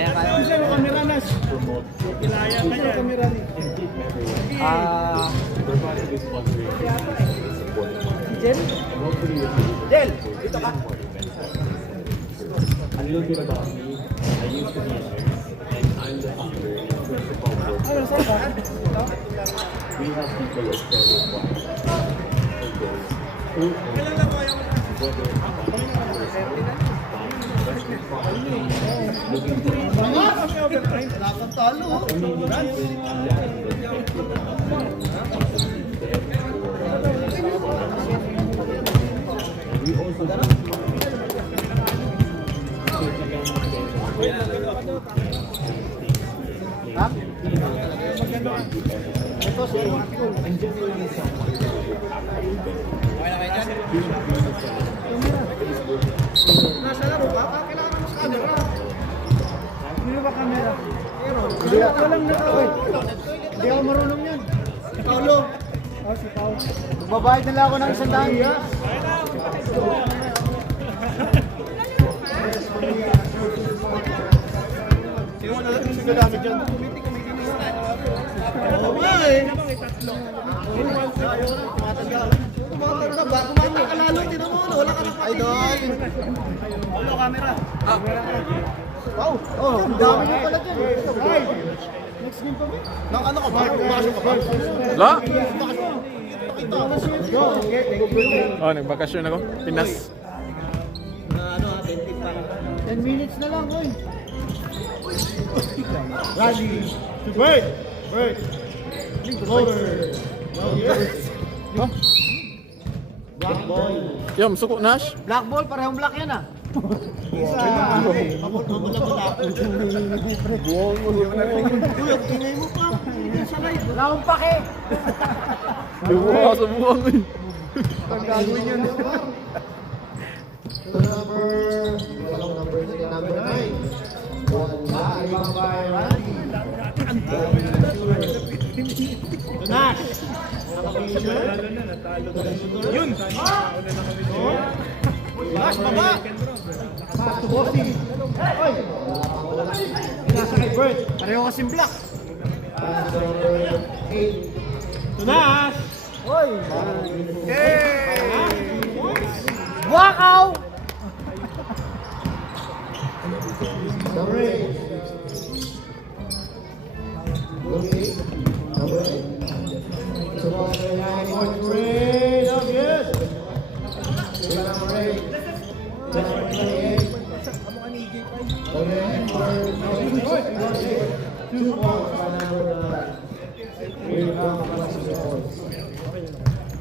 Kaya. Isa mo kamera nas. Kilaya ka niya. Kamera ni. Jel? Jel, dito ka. A little bit about me. I used to be a nurse, and I'm the founder and principal of Ano, saan ba? We have people of various walks and goals who whether we also Ito si and generally someone nasa laro ka? Kailangan mo sa camera. Hindi ba camera? Walang naka. Hindi ako marunong yan. Si Paulo. Oh, si Paulo. Magbabayad nila ako ng 100. Sino mo nalang yung gamit dyan? Oo nga eh. Kumatanda ba? Kumanta ka lalo. Tinan mo, wala ka nang Idol. Paulo, camera. Wow! Oh, dami mo pala dyan. Next game pa ba? Nang ano ka ba? Pumasok ka ba? La? Pakita. Nagbakasyon ako. Pinas. 10 minutes na lang, oy. Rally. Wait. Wait. Loader. Black ball. Yum, suko Nash. Black ball, parehong black yan ah. Isa. Kuya, tingay mo pa. Wala akong pake. Luwa sa buwang eh. Ang gagawin yun. Number 9. Nash. Yun. Nash, baba. Pass to Bossy. Oy. Nasa kay Bert. Pareho kasing black. To Nash. Oy. Yay! Wakaw!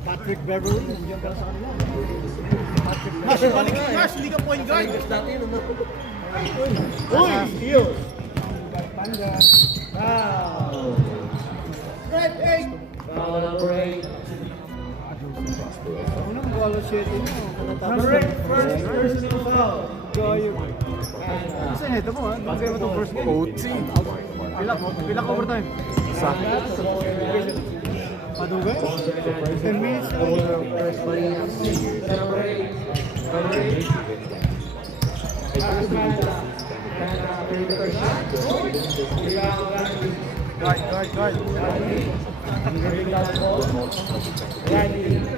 Patrick Beverly. Mas, balik ka Mas, hindi ka point guard. Uy, steal. Foul. Red 8. foul number 8. Unang bola 7 mo. Number 8, first personal foul. Kasi neto mo ha. Bagay mo itong first game. OT. Pilak overtime. Sa. Padugay? 10 minutes na Guard.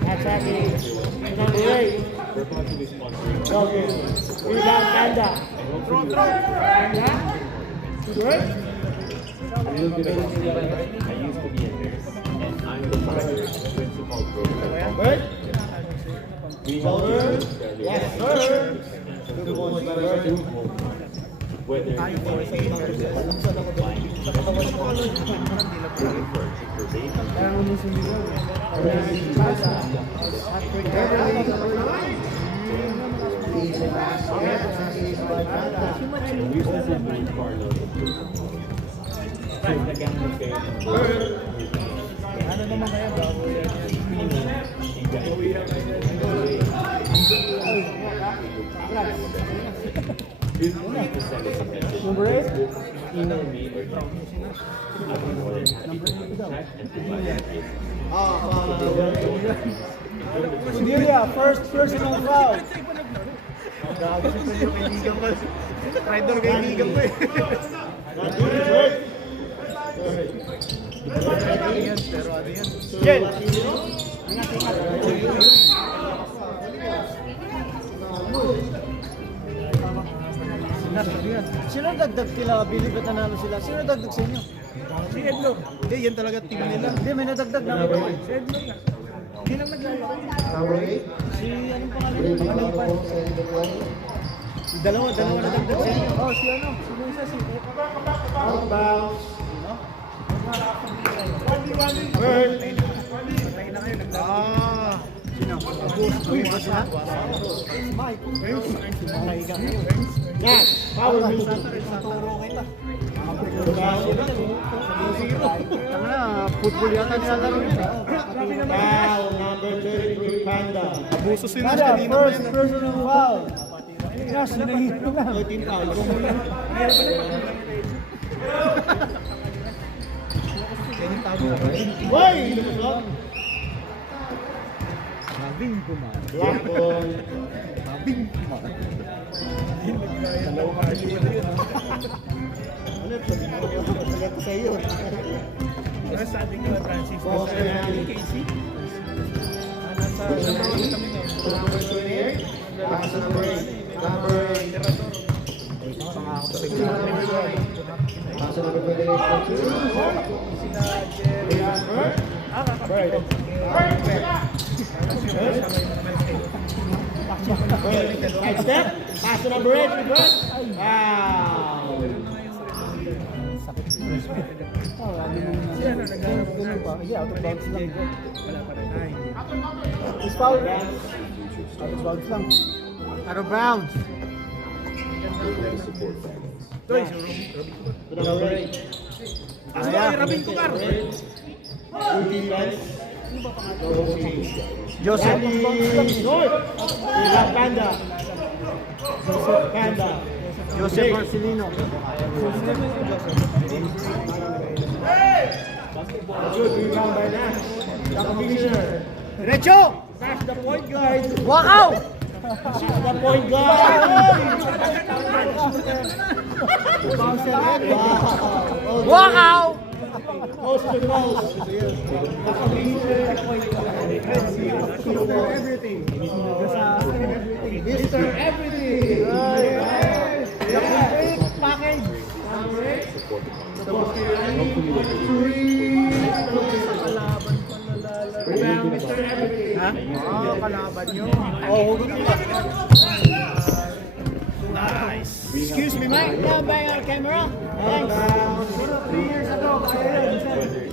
Attacking. Number 8. Rebound, Kanda. Throw. Kanda. Good. A little bit about me. I used to be a nurse, and I'm the founder and principal program. Good. We help people fairly Yes, sir. whether ano naman kaya bago yan? Number 8? email me or text me. I'll be more than happy to chat and provide advice. Cordelia, first personal foul. Grabe si Pedro, kaibigan ko. Rider kaibigan ko eh. Pero ano yan? Jen! Sino dagdag kila Billy? Ba't nanalo sila? Sino dagdag sa inyo? Si Edlo. Hindi, yan talaga team nila. Hindi, may nadagdag na. Si Edlo nga. Hindi lang naglalaro. Si anong pangalan niya? Pangalan. Dalawa nadagdag sa inyo. Oh, si ano? Sino isa? Si Ah. Sino? Uy, ba siya? Mike. Yan. Power move. Turo kita. Tama na, football yata nilalaro yun. Foul number 33, Panda. Abuso si Nash kanina. First personal foul. Nash, nanahito na. 13 fouls. Hoy! Lumusot. Mabing kumar. Black ball. Mabing kumar. Ano sabi mo? Sabi sa iyo. Ano sabi ko, Francis? Boss Fernandez. Casey? Nasa number 28. Pass number 8. Number 8. Pass number 28. Right step. Pass number 8. Wow. Yeah, out of bounds lang. Wala pa rin. Ay, hindi. Is foul. Out of bounds lang. Out of bounds. Toy, si Number 8. Robin Cocar. Good defense. Joseph. North. Black Panda. Joseph Panda. Joseph Marcelino. Good rebound by Nash. The commissioner. Derecho! Nash the point guard. Wakaw! The point guard. Wow. Wakaw! Post to post. The commissioner. Mr. Everything. Mr. Everything. The complete package. Rebound, Mr. Everything. Ha? Kalaban nyo. Oh, hugot nila. Nice. Excuse me, Mike. Now by our camera. Thanks. 3 years ago, kaya yun.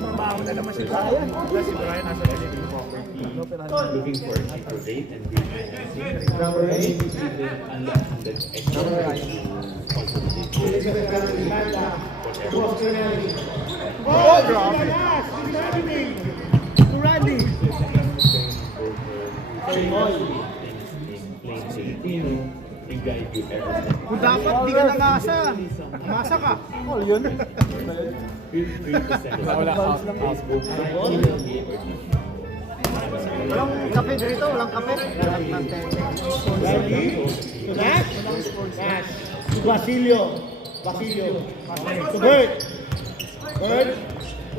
Trabaho na naman sila. Wala si Brian nasa Philippine property. Looking for a cheaper rate and green financing. Number 8. Even unlimited extra Elizabeth Panda. Post to Nelly. Oh, grabe. Randy. Yung guide you everything. Kung dapat di ka nangasa. Masa ka. Oh, yun. Feel free to send us Wala a Facebook, email me, or Walang kape dito, walang kape. Ready? To Nash. Nash. To Basilio. Basilio. To Bert. Bert.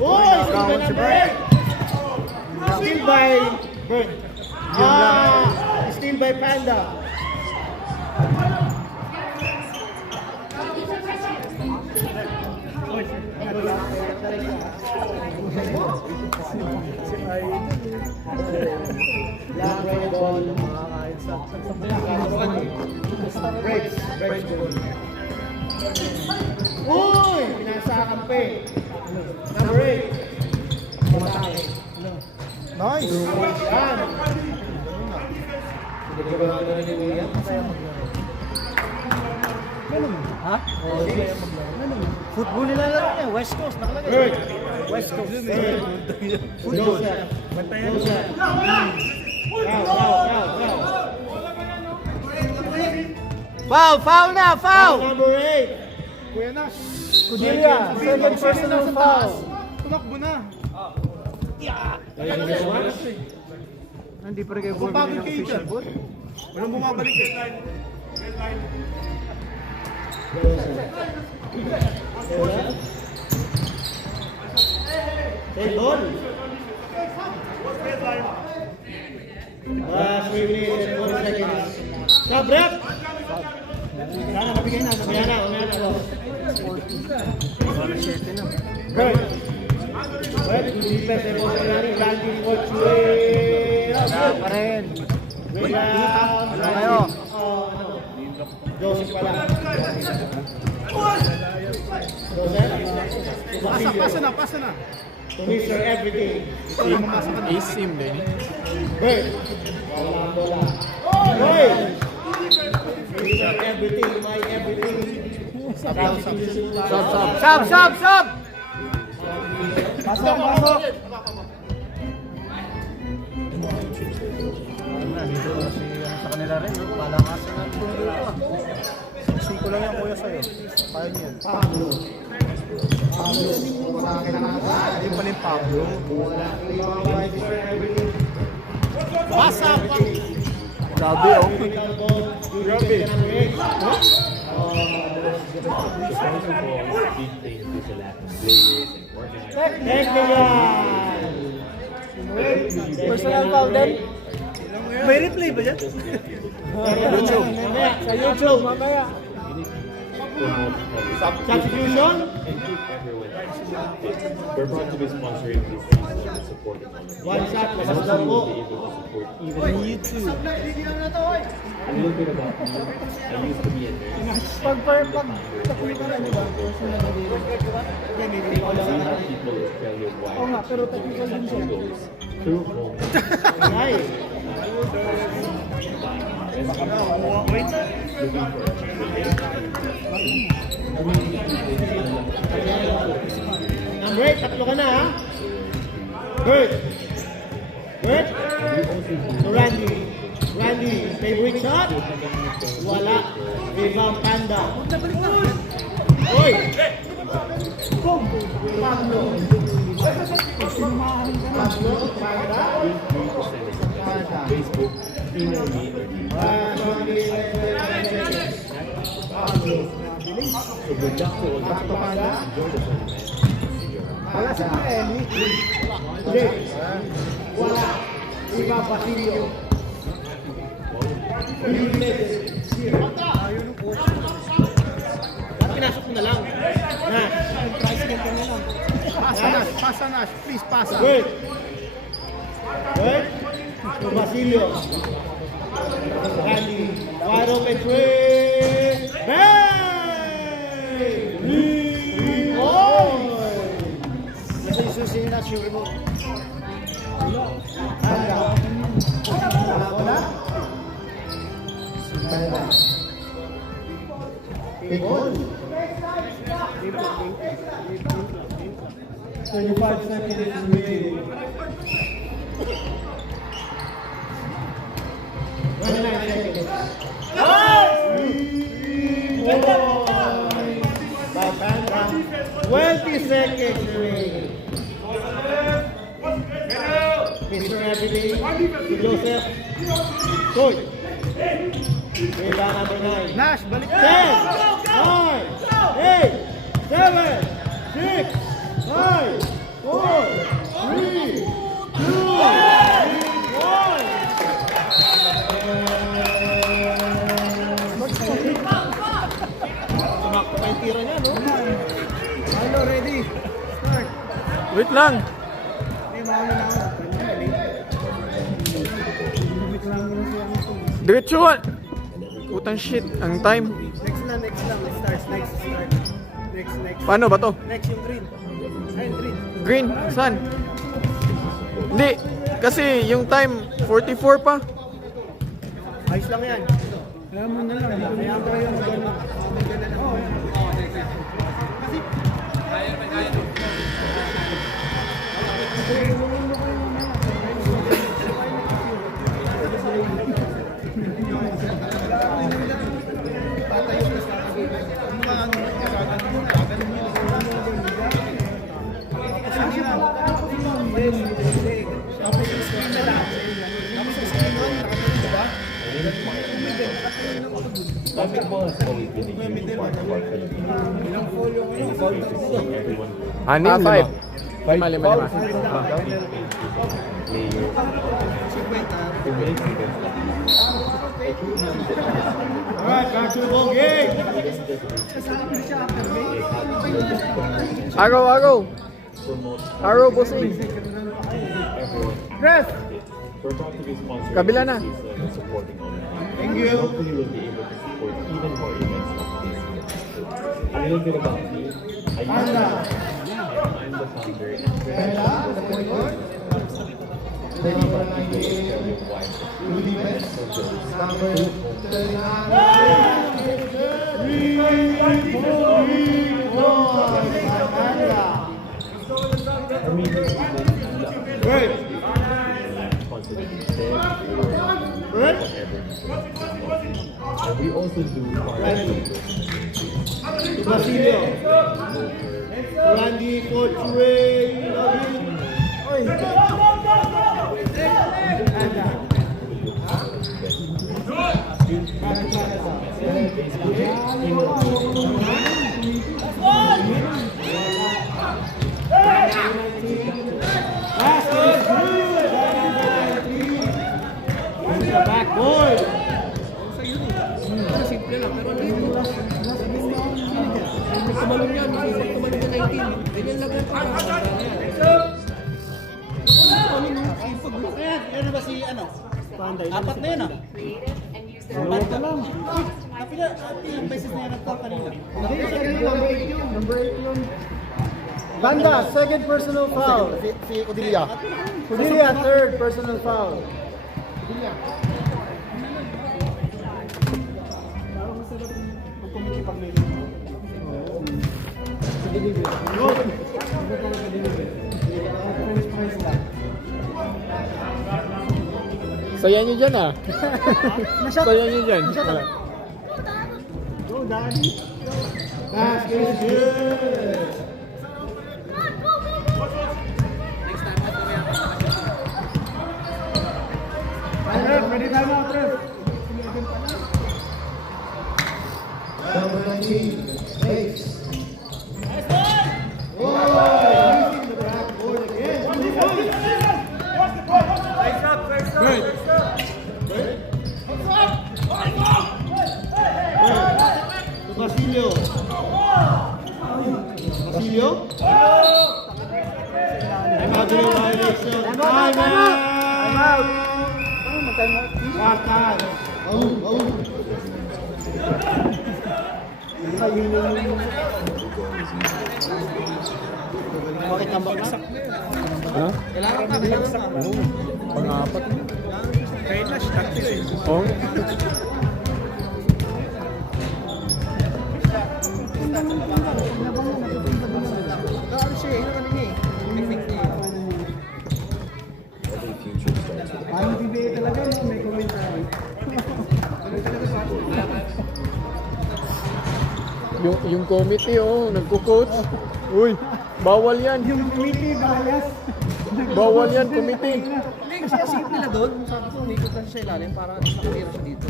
Oh, still by number 8. Still by Bert. Still by Panda. Black red ball. Breaks. Breaks ball. Uy! Pinasakan pa eh. Number 8. Pumatake. Nice. Yan. Ha? Football nila lang niya. West Coast. Nakalagay. Bert. West Coast. Football. Bantayan. Foul! Foul na! Foul! Number 8. Kuya Nash. Kudilia. Second personal foul. Tumakbo na. Hindi pa rin kayo bumili ng official boot. Walang bumabalik eh. Hey, ball. Last 3 minutes and 40 seconds. Stop, rep! Sana, mabigay na. Umaya na. Good. Well, good defense. And also landing for Chue. Pa rin. Williams. Kayo. Joseph pala. Joseph? Pasa na. To Mr. Everything. Asim din. Bird. Wala ang bola. Hoy! Mr. Everything, my everything. Sub. Pasok! Nandito na sa kanila rin, no? Palakasan na ito dito. 6 lang yan kuya sa'yo. Kaya niyo yan. Pablo. Wala kinakasal. Yung pala yung Pablo. Wala kay Mr. Everything. Pasa! Grabe, oh. Grabe. First of all, big things is a lack of players and organizers. Technical. Personal foul din? May replay ba dyan? YouTube. Sa YouTube, mamaya. Substitution? And keep everyone fit. We're proud to be sponsoring this season and supporting all of you. One shot, And masas hopefully lang po. we'll be able to support even YouTube. a little bit about me. I used to be a nurse. Pag tapuin ka na, di ba? Personal na dito. We have people in Australia wide. Oo nga, pero technical din siya. goes through home. Ay, number 8, tatlo ka na ha. Bert. To Randy, favorite shot? Wala. Rebound Panda. Oy! Pablo. Panda. Facebook, email me, so good luck to all of you. Enjoy the tournament. Wala si Eli. Jake. Wala. Iba Basilio. Ba't pinasok mo na lang? Nash. Tricycle ka na lang. Pasa Nash. Please, pasa. Good. To Basilio. Randy. Wide open three. Bang! Nasa yung susi ni Nash yung remote. Handa. Wala? Handa. Big ball. 35 seconds remaining. 29 seconds. By Panda. 20 seconds remaining. Mr. Everything. Si Joseph. Good. Rebound number 9. Nash, balik 10, ka! 9, 8, 7, 6, 5, 4, 3, 2, 1. Tumakbo pa yung tira niya, no? Hello, ready? Start. Wait lang. Hindi, mauna na ako. Limit lang muna siya. Diretsuhan. Putang shit. Ang time. Next lang. Start. Next. Paano ba to? Next yung green. Ayun, green. Green. Saan? Hindi. Kasi yung time 44 pa. Ayos lang yan. Kaya mo na lang. Kaya tayo mag-ano. Basketball has always been a huge part of our Philippines. And it's great to see everyone Anim, five. Lima, lima, lima. players who make events like this. I truly believe that Alright, got you, ball game. Araw, araw. promote Araw, bossing. everyone. Ref. We're proud to be sponsoring Kabila na. this season and supporting all of you. Thank you. Hopefully we'll be able to support even more events like this in the future. A little bit about me. I used to and I'm the founder and president of the sport. 35 people Australian-wide and so for me, this is Right. and we also do Basilio. Randy, Coach Ray, back boy. Simple lang, pero dito, tumalong yan, tumalong yan 19. Ganyan lang yan. Ano ba si ano? Apat na yun ah. Ilang beses na yan nagtalk kanina. Number 8 yun. Banda, second personal foul. Si Odilia. Odilia, third personal foul. Odilia. Parang masarap yung kumikipag may Go! Saya nyo dyan ah. Saya nyo dyan. Go, Daddy. Basket is good. Ready time out, Trev. Number 19, Ace. Basilio. Basilio? I'm out. Time out. Marta. Oh. Okay, tambak na. Ha? Kailangan ka. Pang-apat. Kahit na, tactics eh. Oh. Ano siya eh, ano niya eh. Technique niya eh. every future starts with a Parang PBA talaga, no? May commentary. Yung committee, oh, nagko-coach. Uy, bawal yan. Yung committee, bias. Bawal yan, committee. Hindi, kasi asingit nila doon. Sabi ko, umikot lang siya sa ilalim para nakatira siya dito.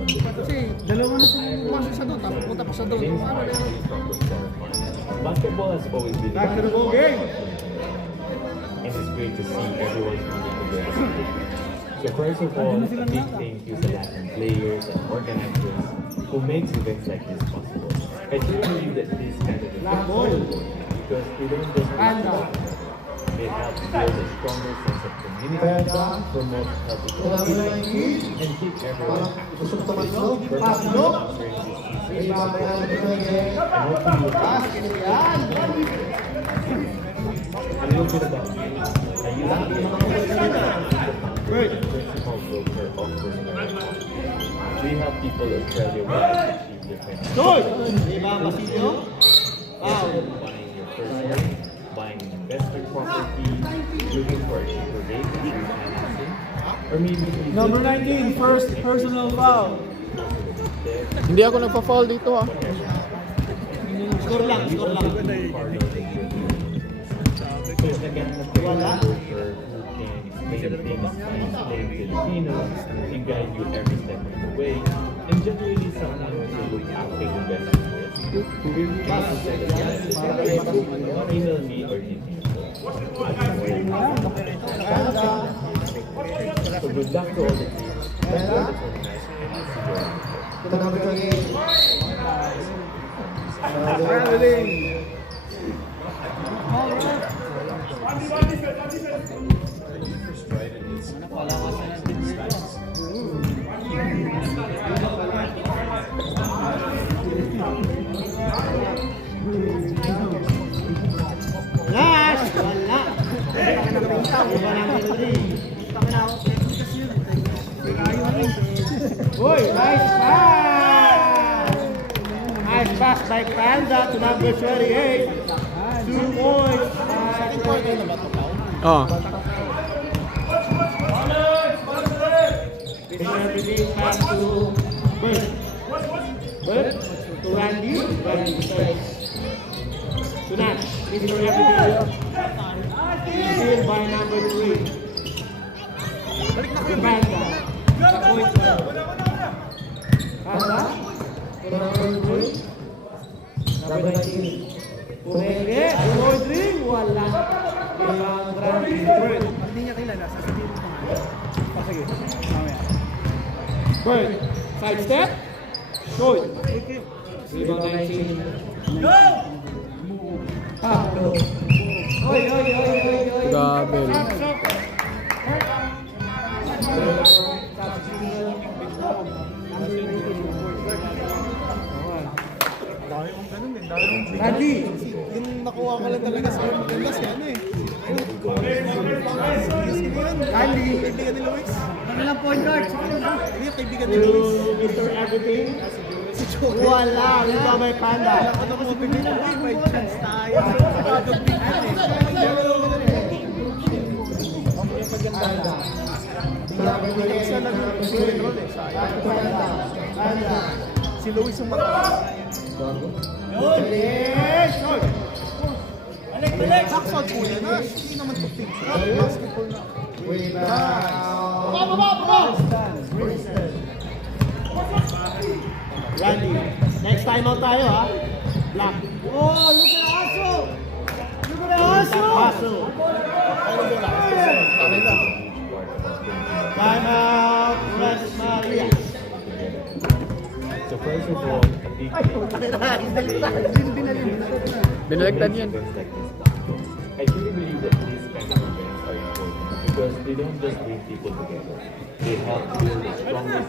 Kasi, Dalawa na sila. pumasok siya doon, tapos punta pa siya doon. James Ano na yun? from the start. Basketball has always been Back to the ball game. and it's great to see everyone coming together. So first of all, a big thank you to Latin players and organizers who makes events like this possible. I truly believe that this kind of events are important because we don't just it helps build a stronger sense of community, promote healthy competition, and keep everyone a little bit about me. I used to be a principal broker of personal. We help people Australia-wide achieve their financial Good! Diba, Basilio? Wow. buying your first home, buying an investment property, looking for a cheaper rate of refinancing, or maybe Number 19, first personal foul. Hindi ako nagpa-foul dito ah. Score lang. So again, a broker who can explain things in plain Filipino and guide you every step of the way. and generally someone who will look after the best players, who will pass the final need or anything. So good luck to all the teams. Good luck to all the guys. Last! Wala! Uy, nice pass! Nice pass by Panda to number 28. 2 points. Oh. Everything pass to Bert. Bert to Randy. Randy strikes. To Nash. Mr. Everything. Steal by number 3. Panda. Point. Panda. To number 3. Number 19. Pumenge. Point ring. Wala. Ibang Randy. Bert. Hindi niya kilala, sasabihin ko nga. Sige. Bird. Side step. Shoot. Rebound 19. Go! Pablo. Oy, oy, oy, oy, oy. Gabel. Randy. Yung nakuha ka lang talaga sa'yo, maganda si ano eh. Randy. Kaibigan ni Luis. Ano lang point guard? Hindi yung kaibigan ni Luis. Mr. Everything. Si Joey. Wala. Rebound by Panda. Ano mo bigyan mo? Uy, may chance tayo. Isa lang yung score roll eh. Panda. Si Luis yung mata. Yes! Shoot! Hacksaw po yan ah. Hindi naman tupig. Basketball na. Randy. Next time out tayo ha. Black. Oh, look at Aso! Look at Aso! Aso. Time out. West Maria. So first of all, a big Binaligtad yan. I truly believe that these kind of events are important because they don't just bring people together. They help build a stronger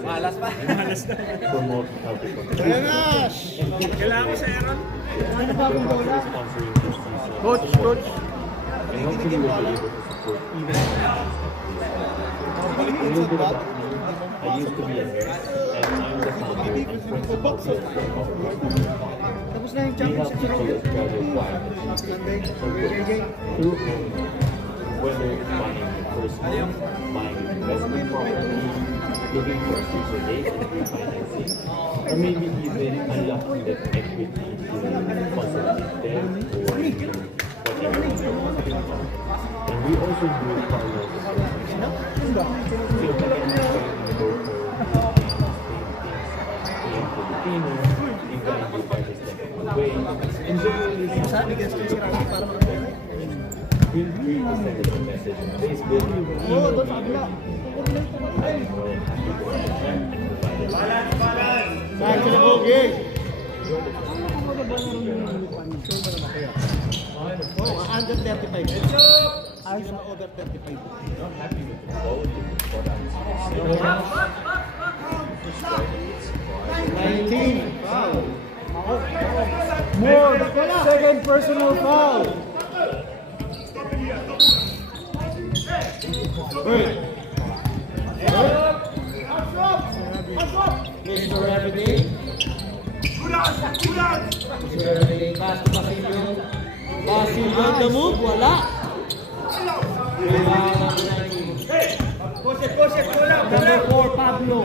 system, promote healthy competition, sponsoring this season. Coach, coach. And hopefully we'll be able to support even a little bit about me. I used to be a nurse and I'm the founder and principal of Tapos na yung we help championship people road. explore their requirements through whether it's buying the first home, buying an investment property, looking for a future date and refinancing, or maybe even unlocking that equity to consolidate debt or to whatever. And we also do partners with so we can expand the local being Filipino, even if every step of the way, and generally Sabi guys ko si Randy para makapera. feel free to send us a message on Facebook. Oo, doon sa kabila. Back to the ball game. Oh, under 35. Ayos na over 35. I'm happy with the quality of the product. 19. Foul. More. Second personal foul. Bird. Mr. Everything. Mr. Everything. Pass to Basilio. Basilio on the move. Wala. Number 4, Pablo.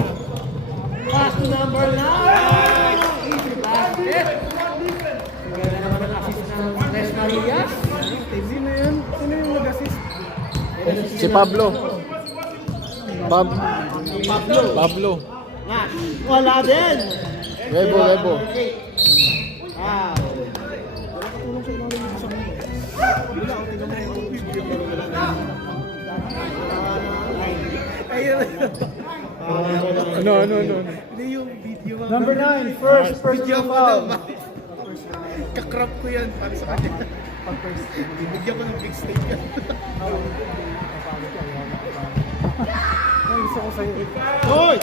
Pass to number 9. Easy basket. Ganda naman ang assist ng Tres Marias. Sino yun? Sino yung nag-assist? Si Pablo. Pablo. Pablo. Nash. Wala din. Rebo, Rebo. Ah. Wala katulong sa ilalim dito sa mga. Wala ako tingnan mo yung video pero wala na. No. Hindi yung video. Number 9, first personal foul. Kakrap ko yan para sa kanya. Bibigyan ko ng big steak yan. Ay, gusto ko sa'yo. Hoy!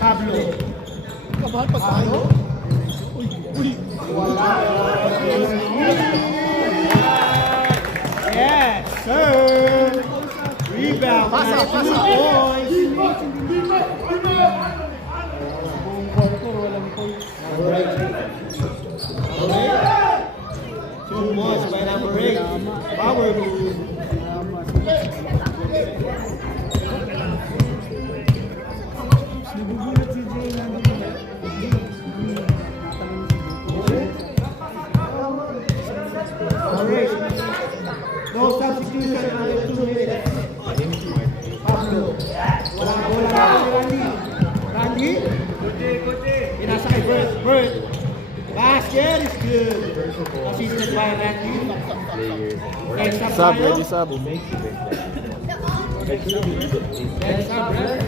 Pablo. Kabahal pa tayo? Yes, sir! Rebound! Pasa, boys! Buong quarter, walang points. Two points by number 8. Power move. Nagugulat si Jay na No substitution after 2 minutes. Pablo. Walang bola na si Randy. Randy? Inasa kay Bert. Bert. Basket is good. Assisted by Randy. Players Next up Sub, tayo. ready sub. who makes the best like this possible. Next up, Bert.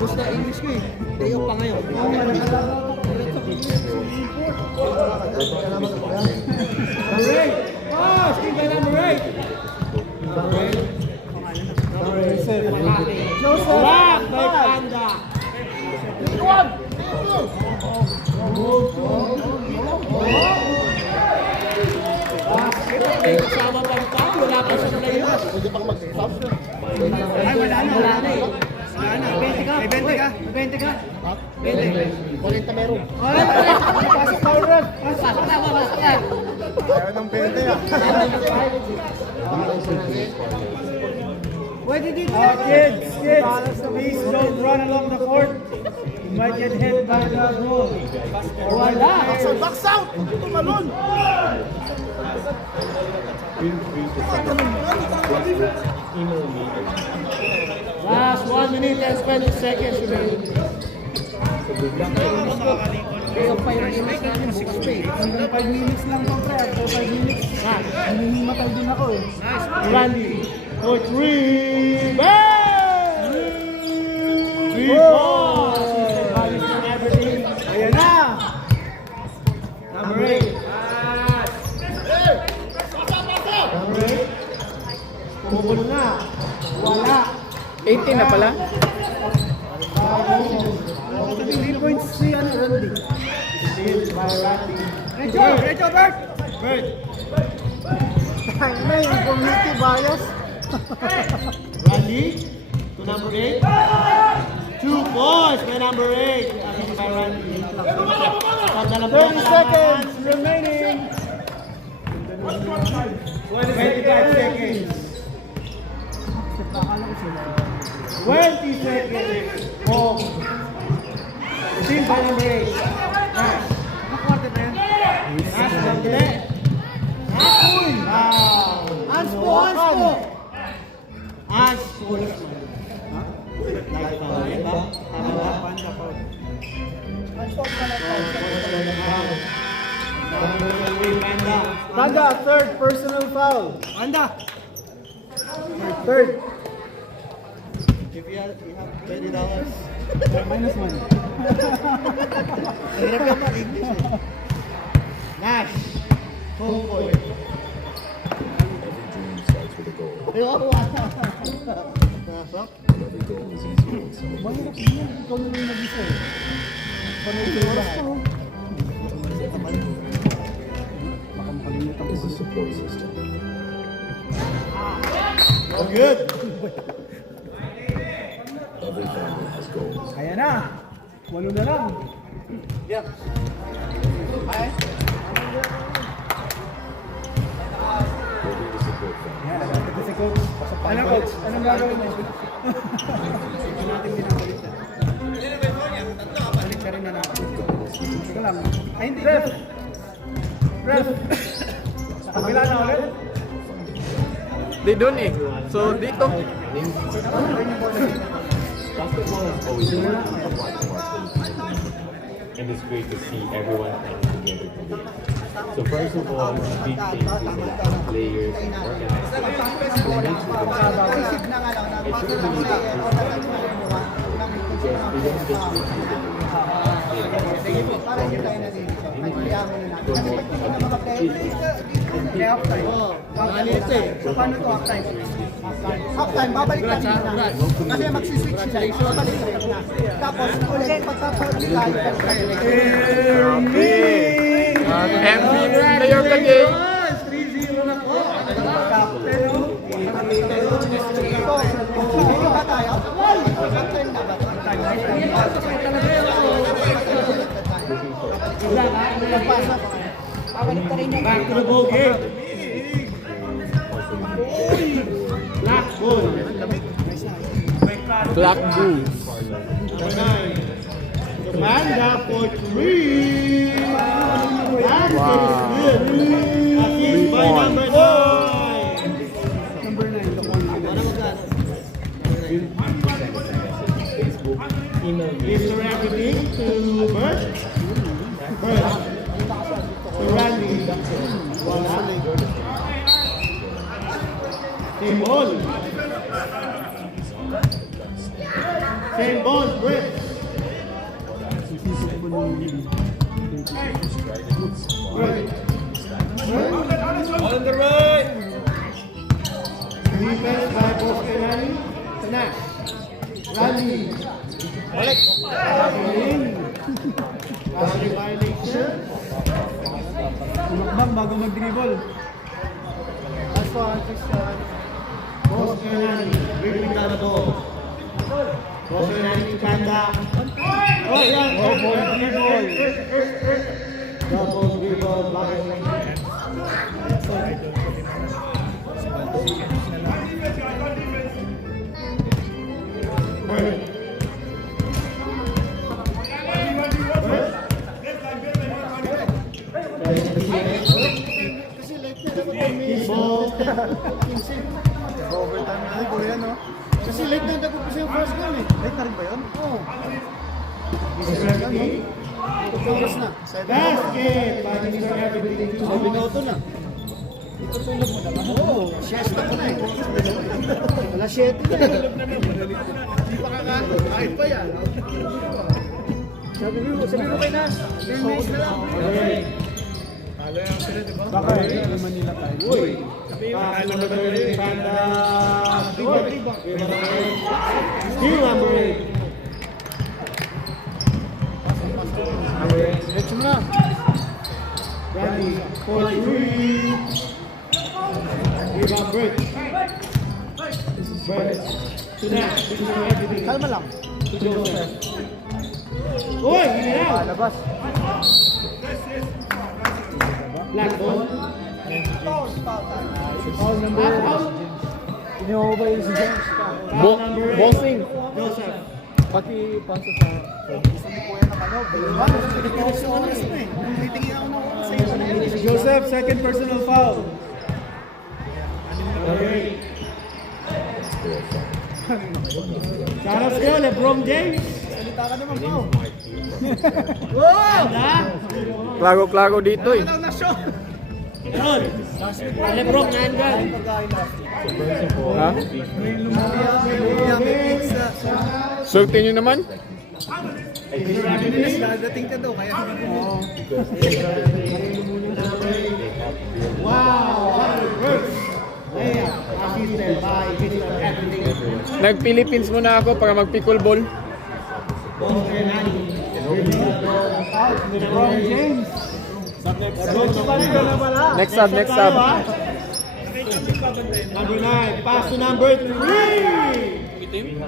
Gusto English ko eh. Tayo pa ngayon. Number 8. Oh, still by number 8. Number 8. Joseph. Rock by Panda. Kasama pa rin tayo. Wala pa sa playoff. Pwede pang mag-stop. Ay, wala na. Wala na eh. Wala na. 20 ka. 20 ka. 20 ka. 20. 40 meron. Ay, pasok na ulit. Pasok na. Pasok na. ayaw ng 20 ah. Pwede dito. Kids, please don't run along the court. You might get hit by the goal. Wala. Box out! Tumalon! Feel free to email me. Last 1 minute and 20 seconds remaining. Hanggang 5 minutes lang to, pre. After 5 minutes, hinihimatay din ako eh. Randy for 3. Bang! 3 balls. Everything. Ayan na. Number 8. Number 8. Pumupulo na. Wala. 18 na pala. 3 points si Randy. Steal by Randy. Recho, Bert. Bert. May community bias. Randy to number 8. 2 points by number 8. Assisted by Randy. 30 seconds remaining. 25 seconds. 20 seconds. Oh. Steal by number 8. Nash. Nash, nagdali. Uy! Ans po, Ans po! Ans po. Diba? Tama ba? Panda, third personal foul. Anda! Third. If you have $20, Minus money. hirap ka mag-English eh. Nash! Home point. Every dream starts with a goal. Pasok. Every goal is easier with someone. Mahirap yun. Ikaw na lang mag-isa eh. Panood ko lahat. Baka makalimutan ko. Is a support system. Oh, good. Every family has goals. Kaya na. 8 na lang. Yeah. We're here to support families. Ayan, nagkakita si Ano coach? Anong gagawin mo? Balik ka rin na natin. Ito lang. Ay, hindi. Ref! Ref! Kabila na ulit? Di doon eh. So, dito. Basketball has always been a part of our community, and it's great to see everyone coming together today. So first of all, a big thank you to the players and organizers who make this event possible. It's really because we don't just do Half time. So, paano ito half time? Half time, babalik ka na. Kasi magsiswitch sila. Babalik ka na. Tapos, ulit, pagkapagligay. MVP player of the game. 3-0 na po. Dito ba tayo? Half time na ba? Pagpasok. Babalik ka rin yung Back to the ball game. Black ball. Black Bulls. Number 9. Amanda for 3. And Wow. assist by number 9. Number 9. Facebook, email me. Mr. Everything to Bert. Bert. To Randy. Wala. Same ball. Same ball, Brett. On the right. Defense by Boston. Tanak. Randy. Balik. Rally violation. Tumakbang bago mag-dribble. That's why Boston. Dribbling down the ball. Boston Kanda. Oh, yan. Double dribble. Double dribble. Overtime na ko yan, no? Kasi late na dapat kasi yung first goal eh. Late na rin ba yun? Oo. Oras na. Basket! Para hindi na everything. 7 minuto na. Itutulog mo naman. Oo. Siesta ko na eh. Wala 7 na eh. Hindi pa kakato. Kahit pa yan. Sabi mo kay Nas. 3 minutes na lang. Baka naman nila tayo. Uy! Alam na ba yung banda? Still number 8. Diretso mo na. Randy, 4-3. Rebound break. Break. To that. Kalma lang. To Joseph. Uy! Hindi na! Labas. Black ball. Foul number. Iniobay yung si James. Bossing. Joseph. Pati paso sa... Joseph, second personal foul. Okay. Shoutout sa'yo, LeBron James. Salita ka naman po. Klago-klago dito eh. Yun. LeBron, nandyan. So first of all, Ha? big Sultin nyo naman? Dadating ka daw, kaya wow! Works! Layup, assisted by Mr. Everything. Nag-Philippines muna ako para mag-pickleball. LeBron James. Next sub, next sub. Number 9, pass to number 3.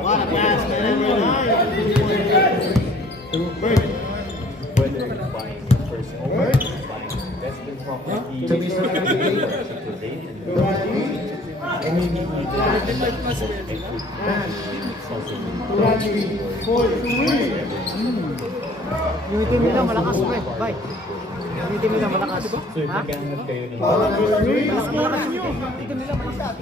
What a pass by number 9. whether it's buying your first home, buying investment property, or to date and Maybe we did Yung team nila malakas, pre. Bye. Yung team nila malakas. So if naghahanap kayo ng Malakas yun. Yung team nila malakas.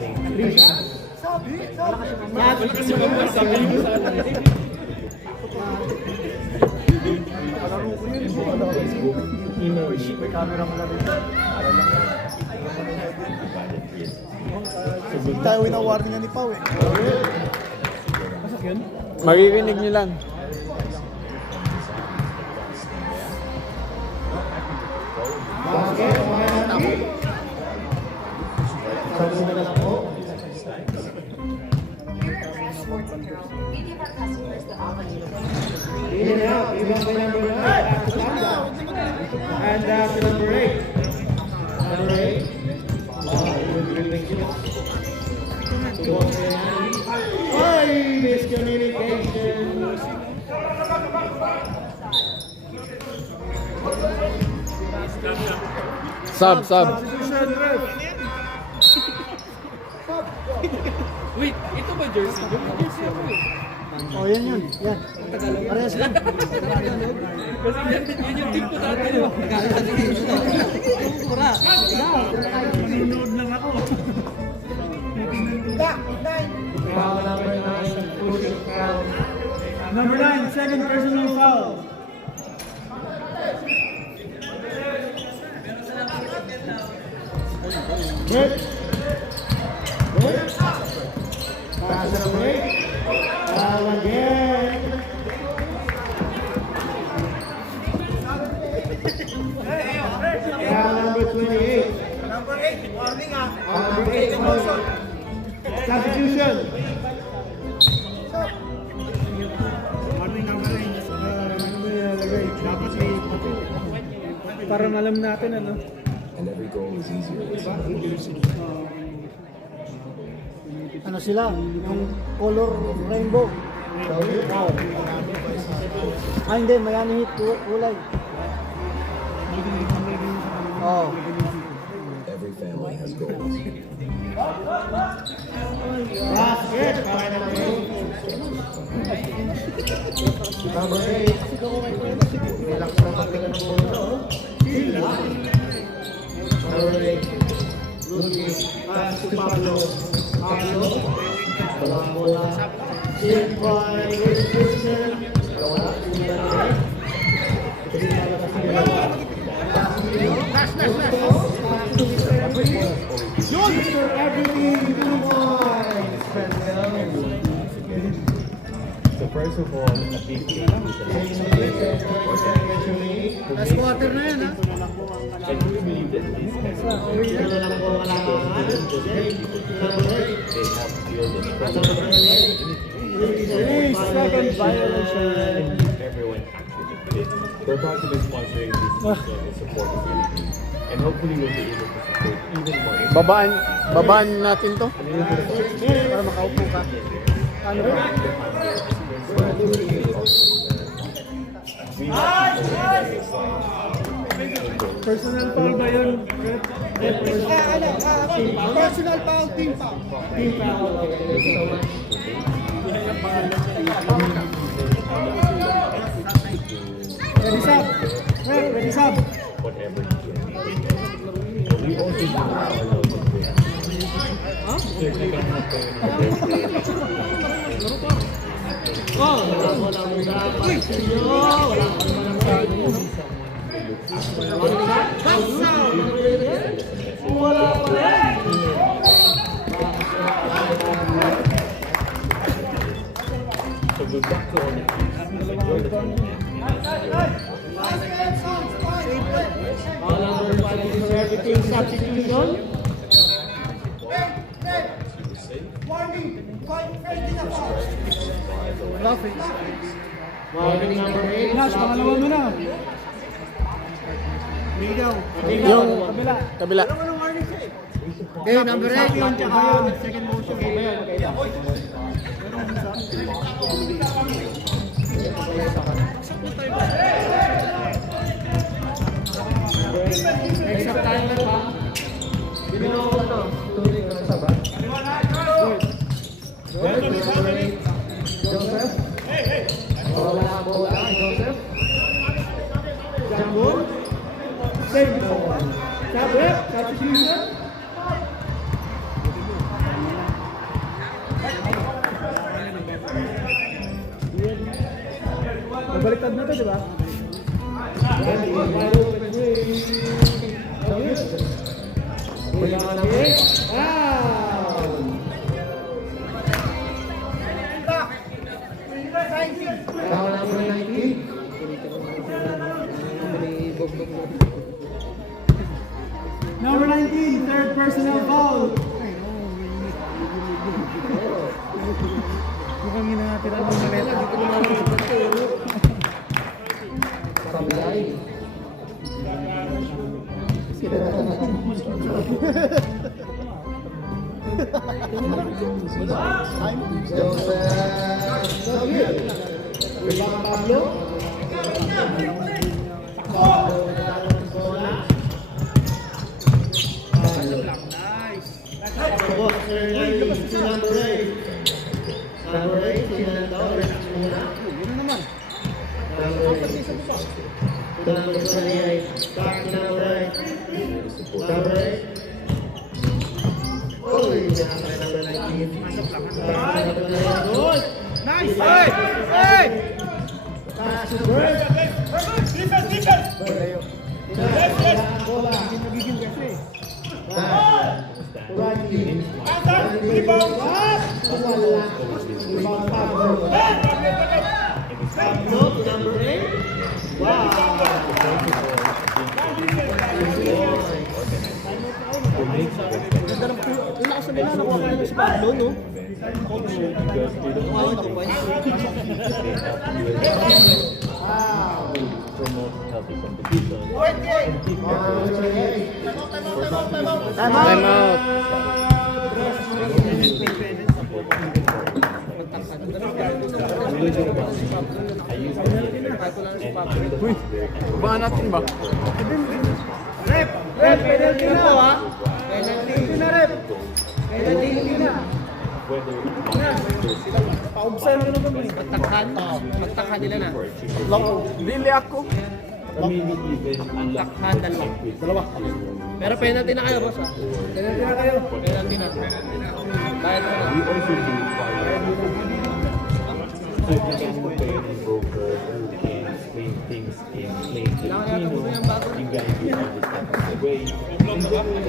email me. May camera mo na rin. Hindi tayo winawarning niya ni Pau eh. Maririnig nyo lang. And to number 8. Number 8. Ay, miscommunication. Sub. Substitution, ref. Wait, ito ba jersey? Yung jersey ako eh. Oh, yan yun. Yan. Parehas lang. Kasi yan yung team ko dati. Pura. Manunood lang ako. Number 9, second personal foul. Break. Pass it away. Foul again. Foul number 28. Number 8, warning ah. Number 8, substitution. Warning number 8. Dapat may parang alam natin ano. Ano sila? Yung color rainbow. Ah, hindi. May anihit kulay. Oh. Basket. Number 8. Relax na pagkakas ng bola. Sila. Number 8. Lugi. Pass to Pablo. Pablo. Walang bola. Save by Christian. Wala sila. Mr. Everything So first of all, a big thank you to Last quarter na yan, ha? I do believe that these guys are they help build the Second violation. and everyone actually fit. We're proud to be sponsoring this season and supporting the team. And hopefully we'll be able to support even more. Babaan natin to. Para makaupo ka. Ano ba? Personal foul ba yun? Personal foul, team foul. Team foul. Ready sub. Ready sub. Whatever you do. We also do our local bit. So if you can help So good luck to all the teams. Enjoy the tournament. Everything substitution. Warning number 8. Last, pangalawa mo na. Ligaw. Yung kabila. Okay, number 8 yun, tsaka second motion. Okay ba yan? Extra time na pa. Binuha ko to. Tuloy ko sa ba? Rainbow. Sabre, substitution. Nagbaliktad na to, di ba? Foul number 19. Number 19, third personal foul. Mukhang hinahatiran ng maleta. Sablay. Joseph Samuel. Rebound Pablo. Nice! Hey! Hey! Promote healthy competition. Time out. Uy, ba natin ba? Rep! Rep! Penalty na! Penalty na, Rep! Penalty na! Pa-observe na naman eh. Magtakhan nila na. Really ako? Takhan, dalawa. Pero penalty na kayo, boss. Penalty na kayo. Penalty na. Bayad na. We also do so if you can pay a broker who can explain things in plain Filipino, you guys will understand the way.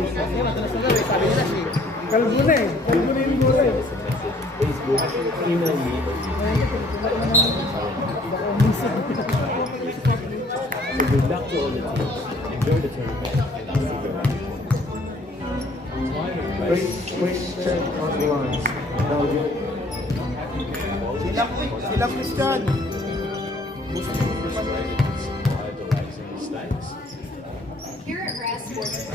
Kasi madalas na lang, sabi nila si Kalbo na eh. Kalbo na yung mura eh. Facebook, email me. So good luck to all the teams. Enjoy the tournament. And see you around. Quick check on the lines. Sila Christian. Here at RAS Sports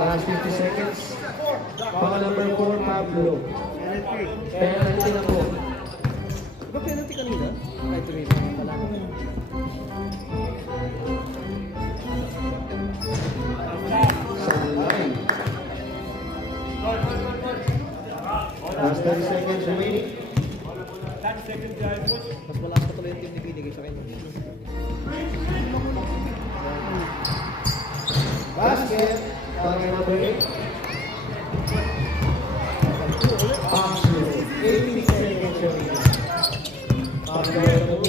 Last 50 seconds. Foul number 4, Pablo. Penalty na po. Ba penalty kanina? Ay, tuloy na pala. Sablay. Last 30 seconds remaining. Mas malakas pa tuloy yung team ni binigay sa kanya. Basket. Foul number 8. Pablo. 18 seconds remaining. Pablo.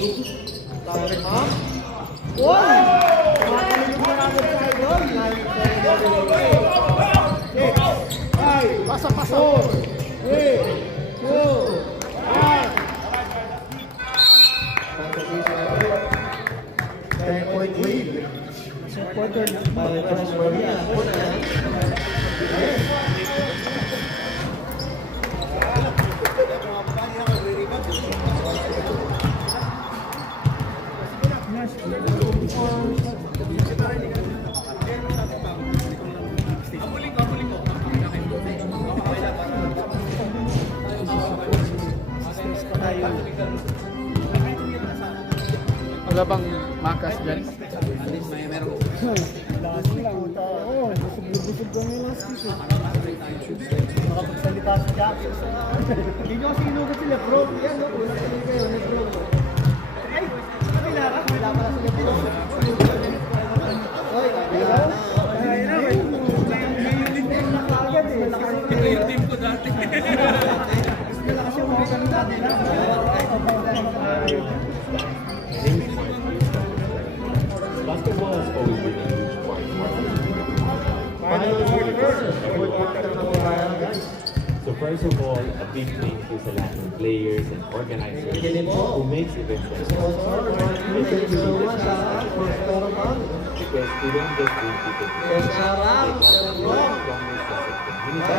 Pablo. Pasa. 10-point lead. Quarter na. Wala bang makas dyan? At least may meron. Lakas lang. Oo. Pagod kami last week eh. Makapagsalita si Jackson sa... Hindi nyo kasi inugat sila, bro. Yan, no? Una sa liga yun, bro. Ay, sa kabila ka? Wala pala sila, bro. Oy, kabila. Ay, na, may unit na yung nakagad eh. Ito yung team ko dati. Malakas yung mga ganun natin. Basketball has always been a huge part of our community. So first of all, a big thank you sa lahat ng players and organizers who makes events like this. Because we don't just bring people together, they help us build a stronger sense of community,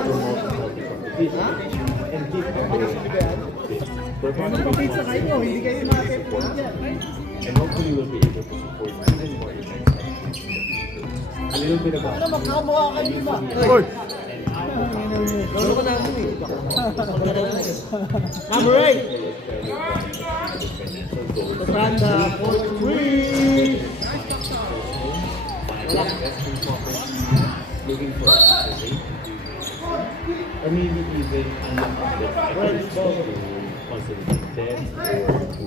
promote healthy competition, and keep everyone fit. We're contributing once again to support us, and hopefully we'll be able to support even more events like this. A little bit about me. Oy! Lolo ko namin eh. Number 8. Branda, looking for or maybe even possibly death or to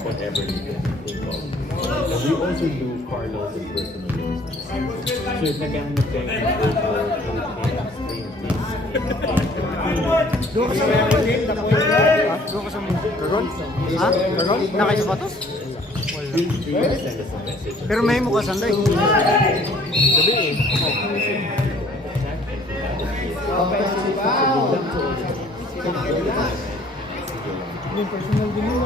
whatever you can think of. And we also do Carlos and personal use. So if naghahanap kayo ng personal stream things, Doon ka sa mga game, doon ka sa mga Gagon? Ha? Gagon? Nakaisapatos? feel free to send us a message. Pero may mukha sanday. Gabi eh. Yung personal din yun.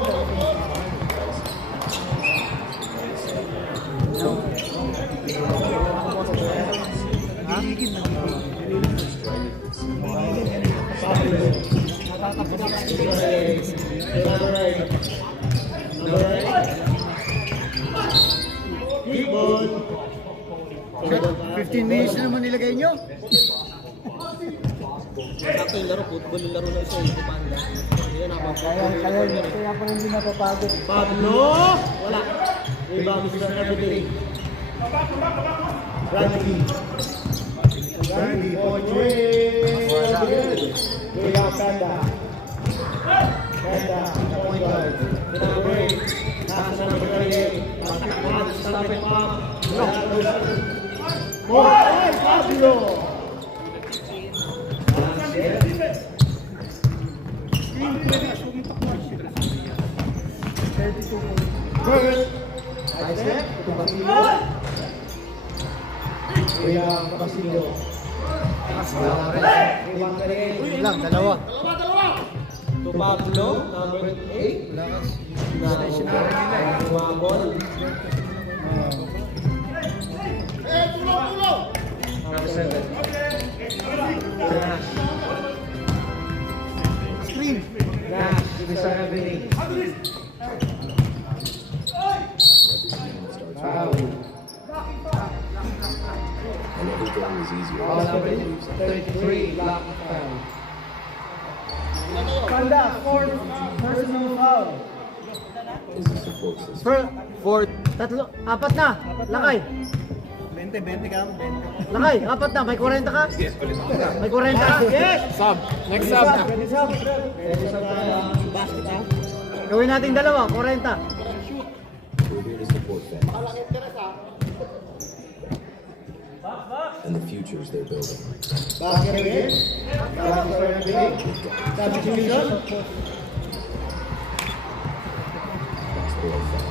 Kickball. 15 minutes na naman nilagay nyo. Sakto yung laro, football yung laro na isa, hindi panda. Hindi na nakapagpapagod. Kaya pa rin hindi napapagod. Pablo! Wala. Rebound is not everything. Randy. Randy, point Kuya Kanda. Kanda, point guard. Pinabay. Nasa number 38. Patakman, stop and pop. Point, Pablo! Good. Nice step. Ito Basilio. Kuya Basilio. Lang, dalawa. To Pablo, number 8. Stationary nila eh. Ball. Number 7. Screen. Nash, this is everything. Wow. Another goal is easier. Ball number 33. Lock foul. Kanda, fourth personal foul. This is the closest. Fourth. Tatlo, apat na. Lakay. 20 ka mo, 20. Lakay, apat na. May 40 ka? May 40 ka? Yes! Sub. Next sub. Pwede sub. Basket ha? Gawin natin dalawa, 40. We're here to support them. And the futures they're building. Basket again. Basket again. Substitution. Basketball foul.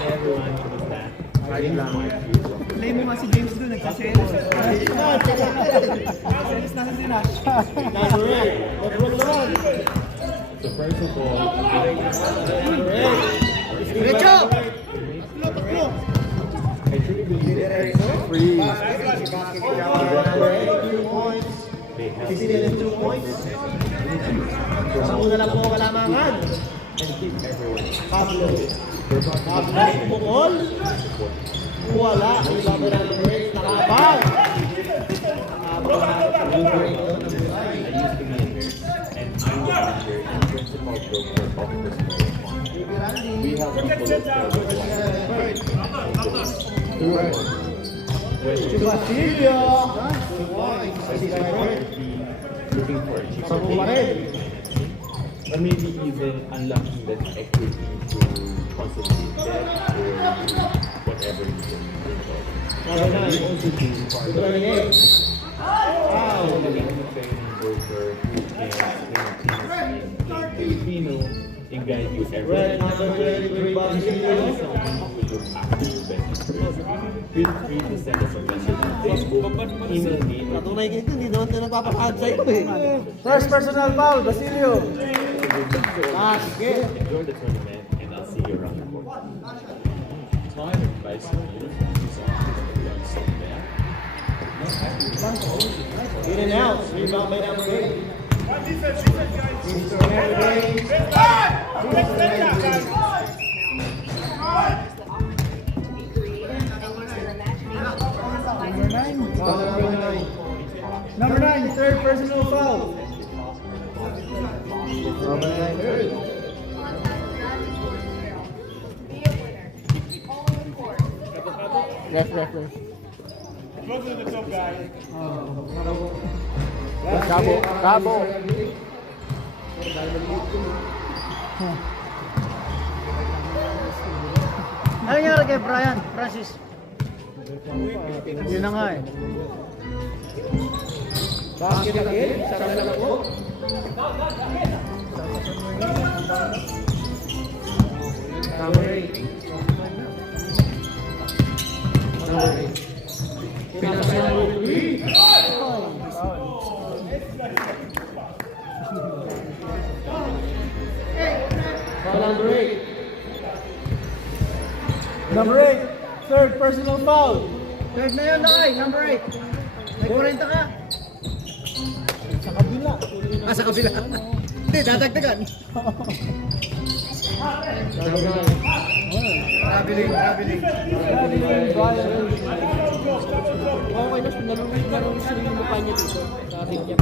Everyone who's that. Play mo nga si James doon, nagsaselos. Nagsaselos na si Nash. So first of all, Diretso! I truly believe that Free. they help Sisirin 2 points. Sa una lang po kalamangan. and keep everyone Pablo. We're about to Pablo, bukol. Wala. Ang sabi ng break. Nakabang. Nakabang. I used to be a nurse, and I'm the founder and principal broker of Personal One. We help people with their life. Basilio! looking for a cheaper date, or maybe even unlocking that equity to consolidate debt or whatever you do. You also do broker who can simultaneously Filipino and guide you everywhere. Someone who will look after your best interest. Feel free to send us a message on Facebook, email me, or Tunay ka ito, hindi naman ito nagpapakahad sa'yo eh. First personal foul, Basilio! enjoy the tournament, and I'll see you around the court. My advice to you is learn somewhere. In and out, rebound by number 8. Number 9, third personal foul. Number 9, third. Be a winner. All on the court. Ref. Cabo. Ano nangyari kay Brian, Francis? Yun na nga eh. Basket again, sa kanila po. Number 8. Pinasal mo 3. Foul number 8. Number 8, third personal foul. Third na yun, Lakay, number 8. May 40 ka. Sa kabila. Sa kabila. Hindi, dadagdagan. Traveling. Okay, mas nalulog sa yung mukha niya dito. Sa ring niya.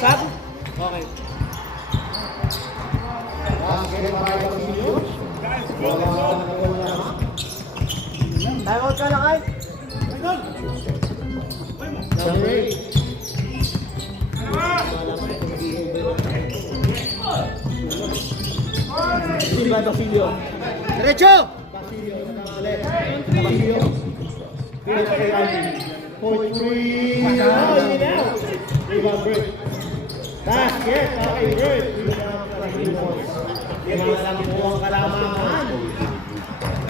Sat. Okay. Time out ka, Lakay. Number 8. Silva Basilio. Diretso! Point 3. Rebound break. Basket. Okay, break. Kailangan po ang kalamangan.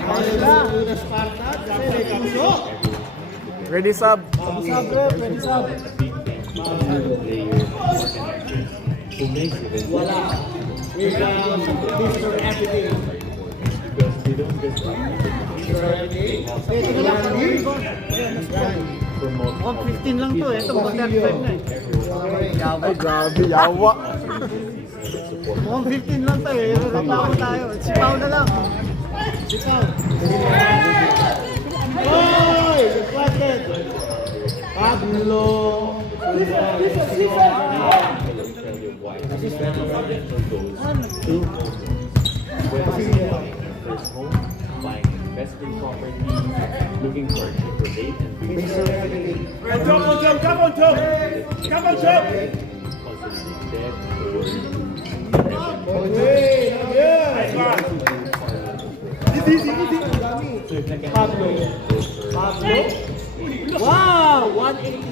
Kailangan po na Sparta. Kasi may puso. Ready sub. Ready sub. Who makes it Wala. Rebound. Mr. Everything. because they don't just Mr. Everything. Ito na lang. promote Mukhang 15 lang to eh. Ito mukhang 35 na eh. Ay, grabe, yawa. Mukhang 15 lang to eh. Reklamo tayo. Si Pao na lang. Si Pao. Oy! Deflected! Pablo! first home, buying investment property, looking for a cheaper rate, and Come on, Tom! consolidate debt Pablo! Wow! 180!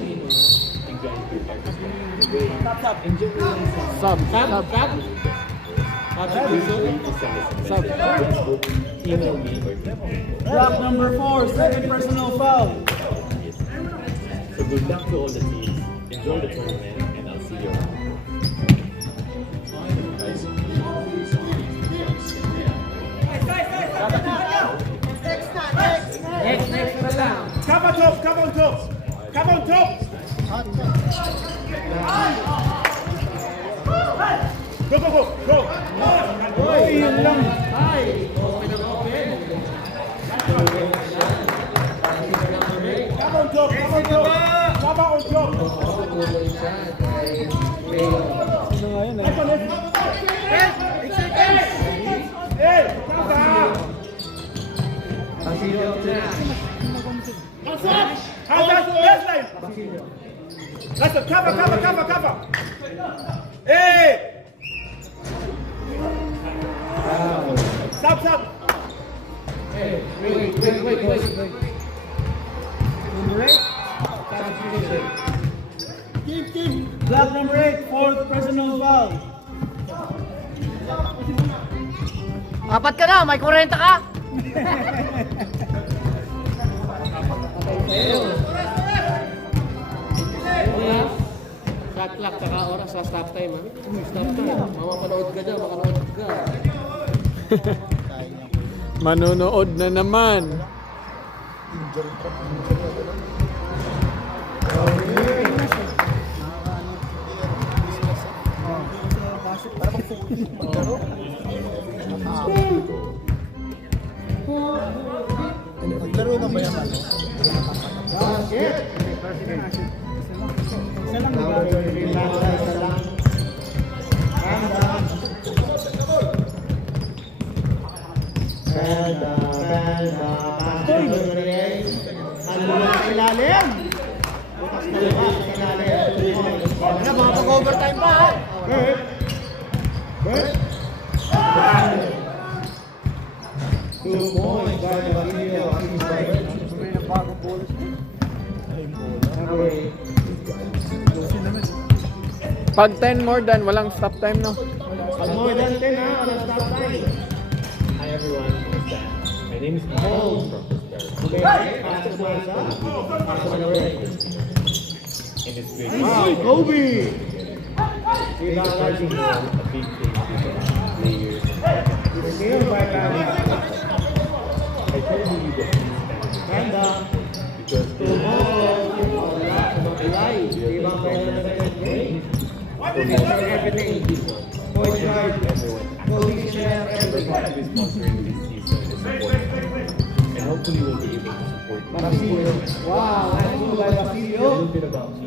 Sub. email me or Block number 4, second personal foul. So good luck to all the teams. Enjoy the tournament, and I'll see you around. Come on, Tom! Come on, Tom! Go! Uy, yun lang. Come on, Tom! Tuloy siya. Ano nga yun eh? Hey, cover! Basilio na. Outside! Outside! Left line! Left line! Cover! Hey! Stop! Hey, wait. Number 8. Block number 8, fourth personal foul. Apat ka na, may 40 ka. Shot clock, tsaka oras sa stop time, ha? Stop time. Mamapanood ka dyan, makanood ka. Manonood na naman. Naglaro na ba yan? Isa lang diba? Ilalim. Bukas na lupa sa ilalim. Wala, mga pag-overtime pa ha. Pag 10 more than, walang stop time, no? Pag more than 10 ha, wala stop time. Hi everyone, my name is Michael from Prosperity. In this video, Kobe! first of all, a big thank you to the players. I told you that these fans because they everything. Point guard, everyone. Everybody is sponsoring this season to support them. And hopefully we'll be able to support them. Wow, that's cool by A Basilio. little bit about me.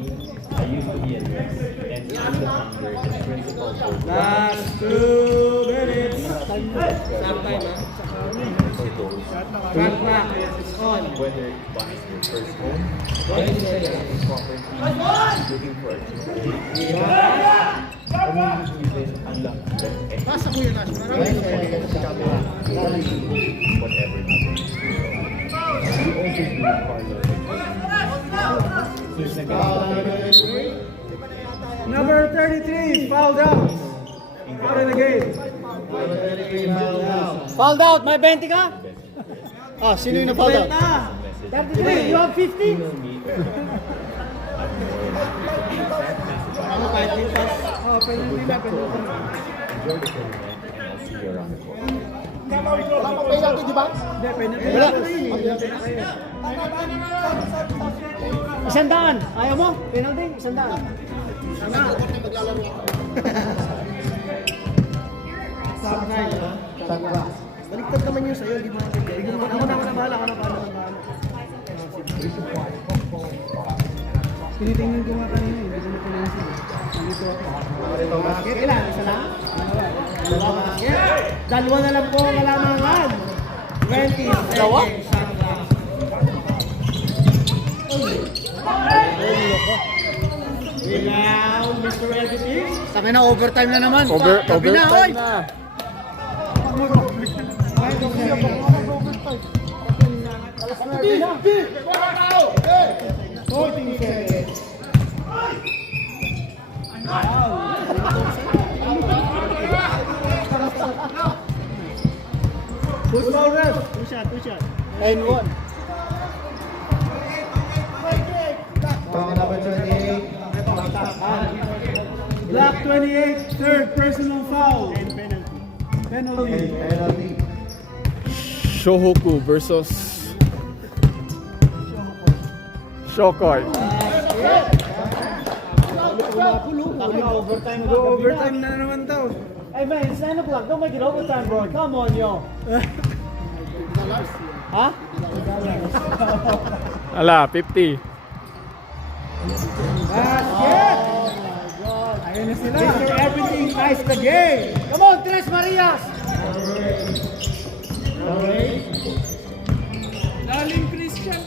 I used to be a nurse and I'm the founder and principal for Last 2 minutes. Stop time, ha? for those Shot clock is on. whether buying their first home, buying their property, looking for a job. I mean, even unlock them and Pasa ko yun, Ash. Marami. whatever. We also do parlor. So it's like Number 33, fouled out. Out of the game. Fouled out, may 20 ka? Ah, sino yung na-fouled out? 33, you have 50? email me. Oh, penalty na, penalty. Enjoy the tournament and I'll see you around the court. Wala pa penalty, di ba? Hindi, penalty. Wala. Wala. 100. Ayaw mo? Penalty? 100. Baliktad naman yun sa'yo, di ba? Ako na bahala, ako na bahala. Tinitingnan ko nga kanina, hindi ko na pinansin. Nandito ako. Ilan? Isa lang? Dalawa na lang po ang kalamangan. 20 seconds. Now, Mr. Editing. Sabi na, overtime na naman. Sabi na, oy! Overtime na. 14 seconds. Push foul ref. Two shot. And 1. Block 28, third personal foul. And penalty. Shohoku versus Shokoi. Overtime. Overtime na naman daw. Hey man, it's 9 o'clock. Don't make it overtime, bro. Come on, yo. Huh? Ala, 50. Basket! Ayun na sila. Mr. Everything ties the game. Come on, Tres Marias! Daling Christian.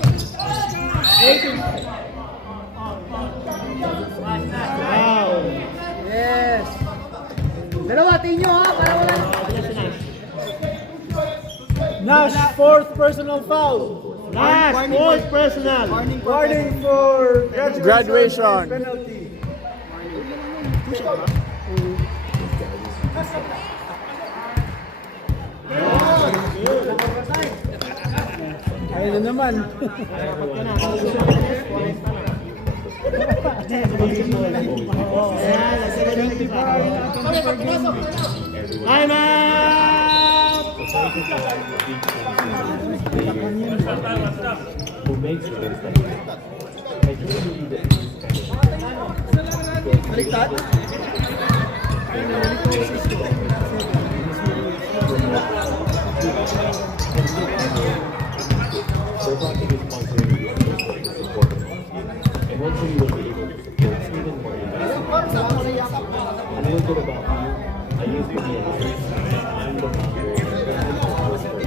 Wow! Yes! Dalawa, tinyo ha, para wala na. Nash, fourth personal foul. Nash, fourth personal. Warning for Graduation. penalty. Ayun na naman. I'm out! Who makes events like this. I do believe that these kind of They're talking responsibility is important. And hopefully we'll be able to support Sweden more in this. A little bit about me. I used to be a nurse. I'm the founder of the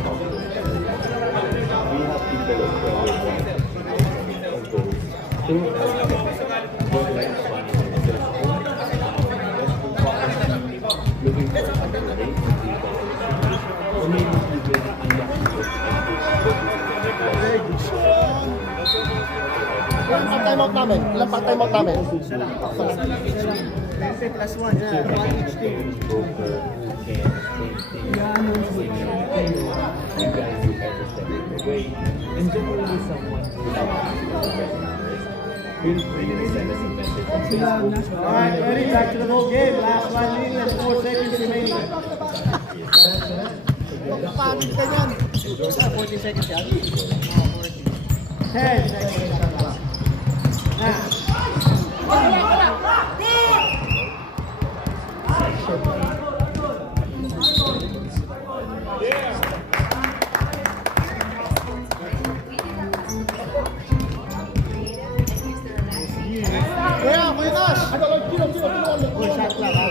We have people of color of those who looking for something that they can do. Or maybe even Ilan pa time out namin? Ilan pa time out namin? 20 plus 1. Yeah, one each team. broker who can say things you guys do every step of the way. And generally someone who will bring the send us a message. Alright, ready, back to the whole game. Last 1 minute and 4 seconds remaining. Paano ka yan? 14 seconds yan. 10 seconds. Kuya, may Nash! Full shot lang ha.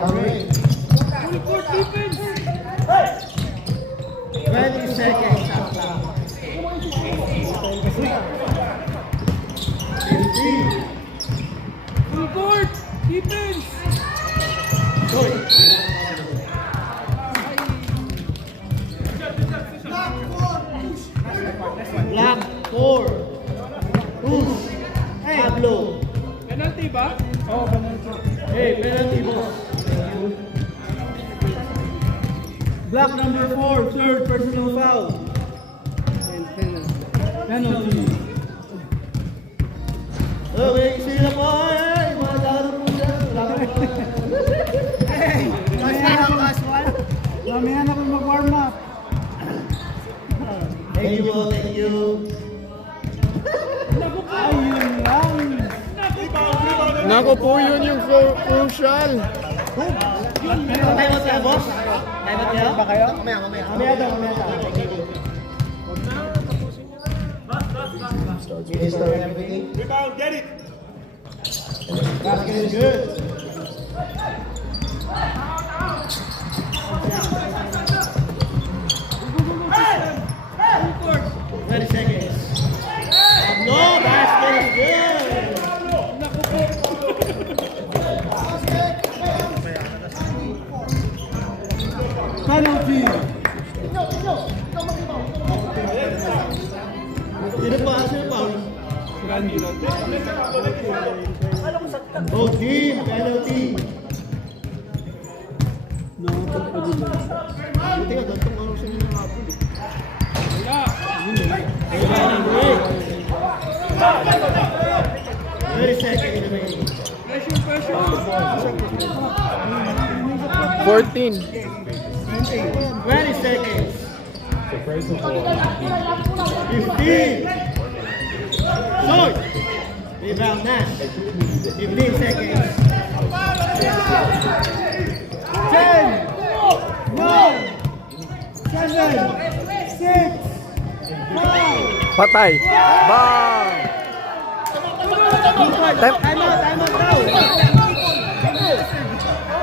Okay. 20 seconds. Shot lang. 15. Full court. Defense. Black 4. Push. Pablo. Penalty ba? Oh, penalty. Hey, penalty boss. Black number 4, third personal foul. Penalty. Okay, sila po. Hey, mga laro po dyan. Hey, mamaya na po mag-warm up. Thank you po, thank you. Ayun lang. Nako po, yun yung crucial. Time out yan, boss? Time out yan? Ba kayo? Mamaya daw. Everything. Rebound, get it. Basket is good. Full court. 30 seconds. No, basket is good. Penalty. Sino pa? Both team, penalty. No, buti ka, gantong ano siya ng hapon. Wala. 30 seconds remaining. Pressure. 14. 20 seconds. So first of all, 15. Short. Rebound Nash. 15 seconds. 10. 9. 7. 6. 5. Patay. Bang! Time out daw.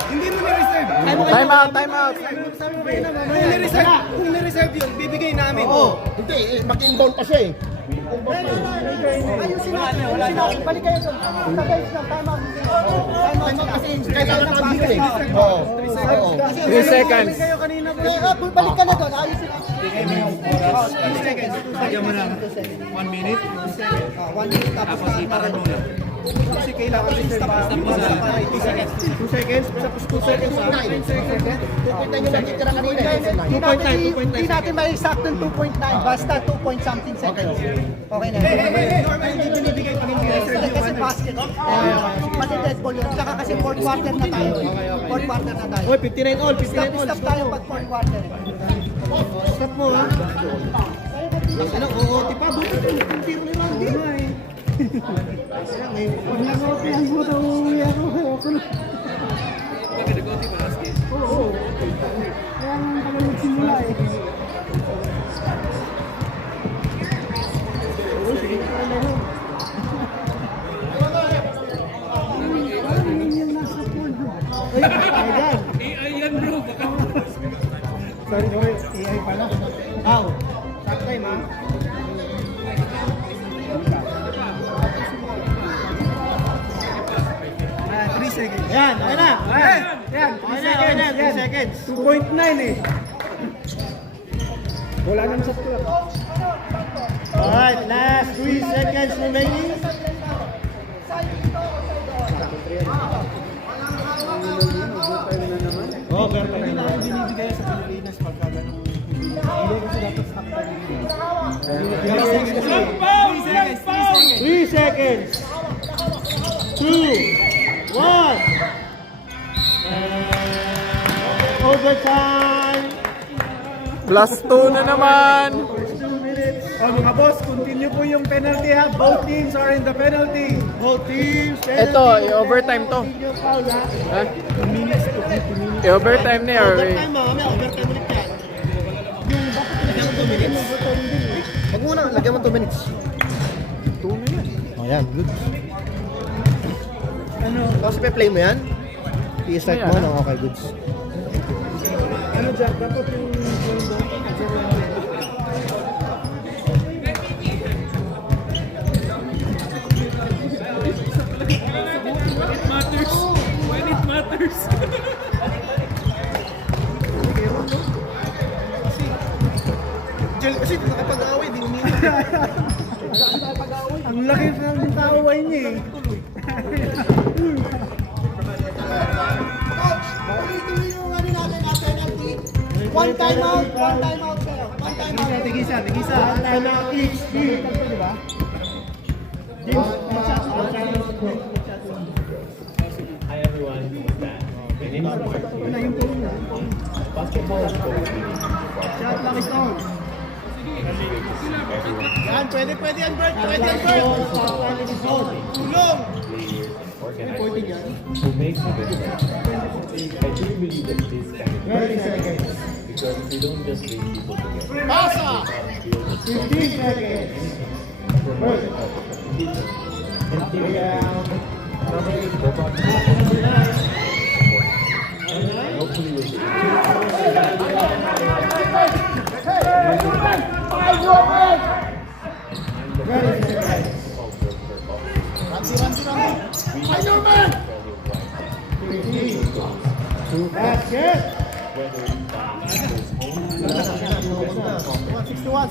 Hindi mo ni-reserve. Time out, time out. Sabi mo kayo na mamaya. Kung ni-reserve yun, bibigay namin. Hindi, mag-inbound pa siya eh. Ayusin natin. Balik kayo doon. Sa guys lang, time out. Time out kasi kailangan ng bigay eh. Oo. 3 seconds. Kayo kanina po. Balik ka na doon. Ayusin natin. Bigyan mo na. 1 minute. 1 minute tapos iparan mo na. Kasi kailangan reserve pa. 2 seconds. 2 seconds. Tapos 2 seconds. 10 seconds. 2.9 yung natitira kanina eh. Hindi natin may exact ng 2.9. Basta 2 point something seconds. Okay na. Hindi binibigay pag hindi reserve yung Kasi basket. Pati dead ball yun. Tsaka kasi fourth quarter na tayo. Fourth quarter na tayo. Oy, 59 all. 59 all. Stop tayo pag fourth quarter. Stop mo ha. Ano, OOT pa. Buti ko. Yung tiro ni Randy. Pag nag-OOT mo na uuwi ako. Ako na. Bakit nag-OT ba, Lasky? Oo. Kaya nga kami magsimula eh. Oo, sige. Yung nasa pool. Ay, ayan. AI yan bro, baka Sorry, AI pala. Ow. Stop time ha. 3 seconds. Yan, okay na. Yan, 3 seconds. 3 seconds. 2.9 eh. Wala nang shot clock. Alright, last 3 seconds remaining. Overtime na naman. Hindi binibigay sa Pilipinas pagka ganun. Hindi kasi dapat stop time. 3 seconds. 2, 1. Overtime. Plus 2 na naman. Oh, mga boss, continue po yung penalty ha. Both teams are in the penalty. Both teams. Ito, i-overtime to. Continue foul ha. Ha? Minutes to 50 minutes. I-overtime na yun. Overtime mamaya, overtime ulit yan. Yung bakit lagyan mo 2 minutes? Wag muna, lagyan mo 2 minutes. 2 na yan. Oh, yan, good. Ano, Tapos play mo yan. I-start mo, Ayan, no? Okay, goods. ano Jack, dapat yung matters. When it matters. Jel, kasi nakapag-away, di umiinom. ang laki ng kaaway niya eh. Tuloy-tuloy yung ano natin na penalty. One time out kayo. One time out. Tigisa. One time out each. Di ba? Hi everyone, kumusta? My name is Martin. Basketball is so exciting. Shot lang is out. Yan, pwede yan, Bert. Pwede yan, Bert. Tulong. Players and organizers who makes a difference. I do believe that this can be 30 seconds. because we don't just bring people together. Pasa. 15 seconds. Promote competition and team hopefully we'll see. Basket. Whether it's home, 61.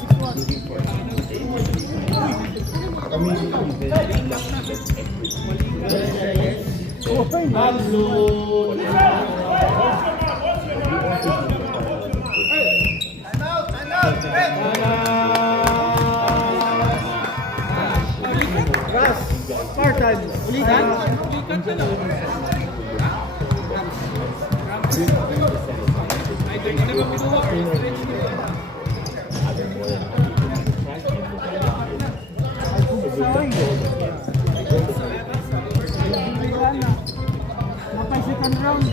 Spartans. Ulitan. Matay second round.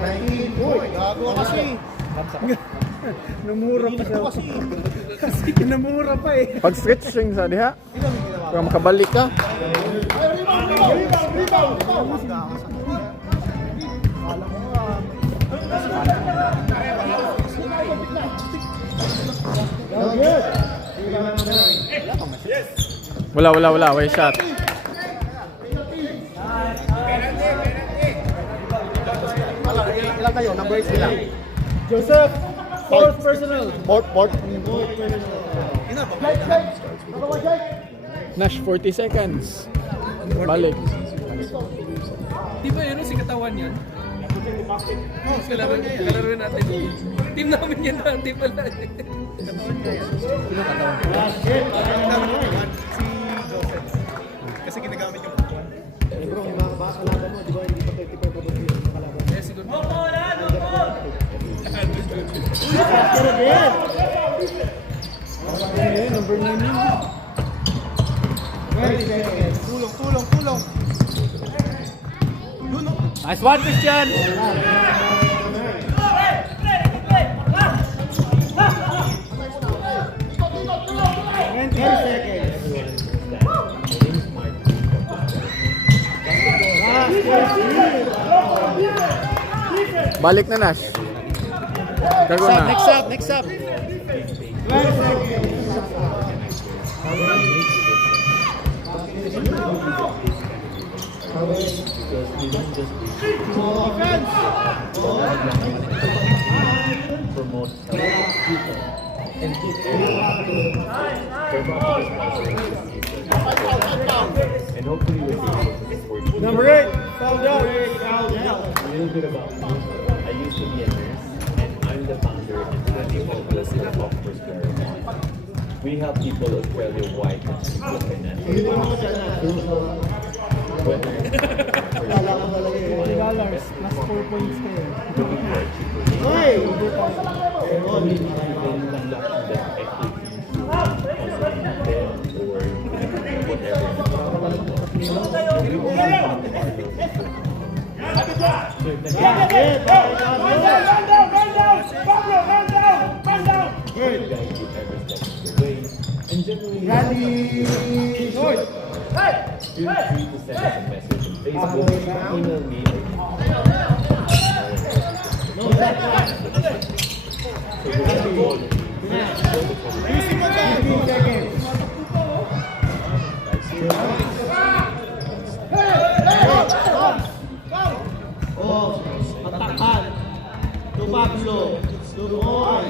19. Uy, gago ka kasi. Namura pa siya. Namura pa eh. Pag stretching sa diha. Kung makabalik ka. Wala. Way shot. Ilan kayo? Number 8 sila. Joseph, fourth personal. Fourth. Nash 40 seconds. Balik. Di ba yun si katawan yan? Kalaro natin. Team namin yan dati pala. Kasi ginagamit yung Bro, kung makakalaban mo, di ba hindi pa 35 pa ba yung kalaban? Eh, siguro. number 9 yun. 20 seconds. Tulong. Nice one, Christian! Balik na Nash. Kago na. Next up! Promote and keep and hopefully we'll be able to support you. Number 8, foul down. A little bit about me. I used to be a nurse, and I'm the founder and principal of First Player One. We help people Australia-wide achieve their financial whether $4 plus 4 points kayo. and generally, feel free to send us a message on Facebook, email me, Atakhan. To Pablo. To Roy.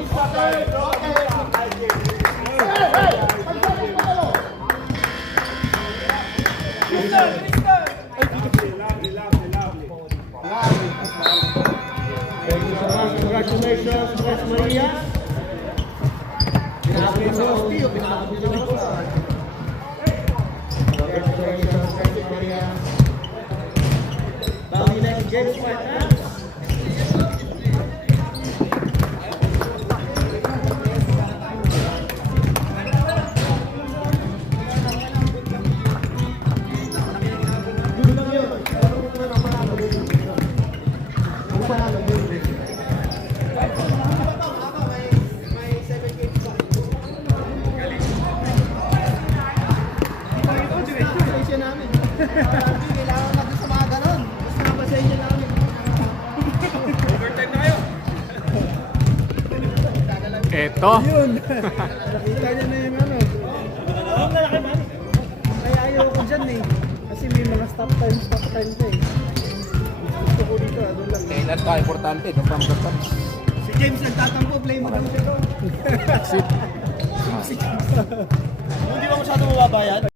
Congratulations, West Maria. Congratulations, West Maria. Bali next game fight. Eto. Yun. Nakita niya na yung ano. Ang lalaki man. Kaya ayaw ko dyan eh. Kasi may mga stop time pa eh. Gusto ko dito, ano lang. Kailan ka importante, no? From the top. Si James nagtatampo, play mo daw siya doon. That's it. Hindi ba masyado mababayan?